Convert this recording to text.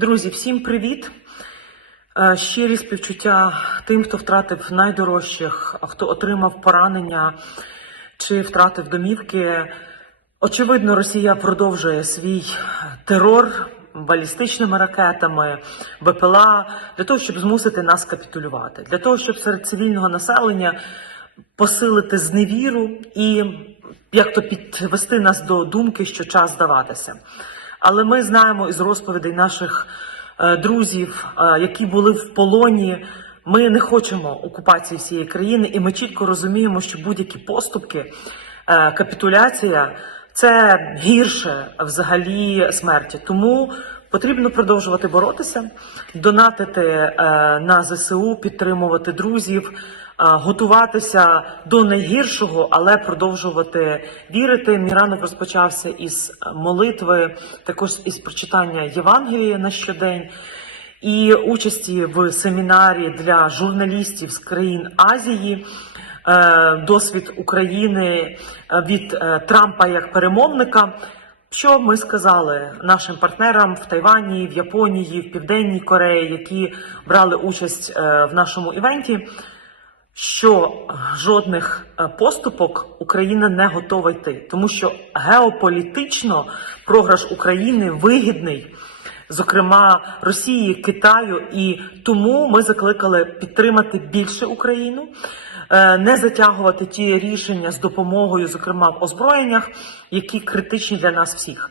Друзі, всім привіт! Е, Щирі співчуття тим, хто втратив найдорожчих, хто отримав поранення чи втратив домівки. Очевидно, Росія продовжує свій терор балістичними ракетами, БПЛА для того, щоб змусити нас капітулювати, для того, щоб серед цивільного населення посилити зневіру і як то підвести нас до думки, що час здаватися. Але ми знаємо із розповідей наших е, друзів, е, які були в полоні. Ми не хочемо окупації всієї країни, і ми чітко розуміємо, що будь-які поступки, е, капітуляція це гірше взагалі смерті. Тому потрібно продовжувати боротися, донатити на ЗСУ, підтримувати друзів. Готуватися до найгіршого, але продовжувати вірити. Мій ранок розпочався із молитви, також із прочитання Євангелія на щодень і участі в семінарі для журналістів з країн Азії. Е, Досвід України е, від е, Трампа як перемовника. Що ми сказали нашим партнерам в Тайвані, в Японії, в Південній Кореї, які брали участь в нашому івенті? Що жодних е, поступок Україна не готова йти, тому що геополітично програш України вигідний, зокрема Росії, Китаю, і тому ми закликали підтримати більше Україну. е, Не затягувати ті рішення з допомогою, зокрема в озброєннях, які критичні для нас всіх.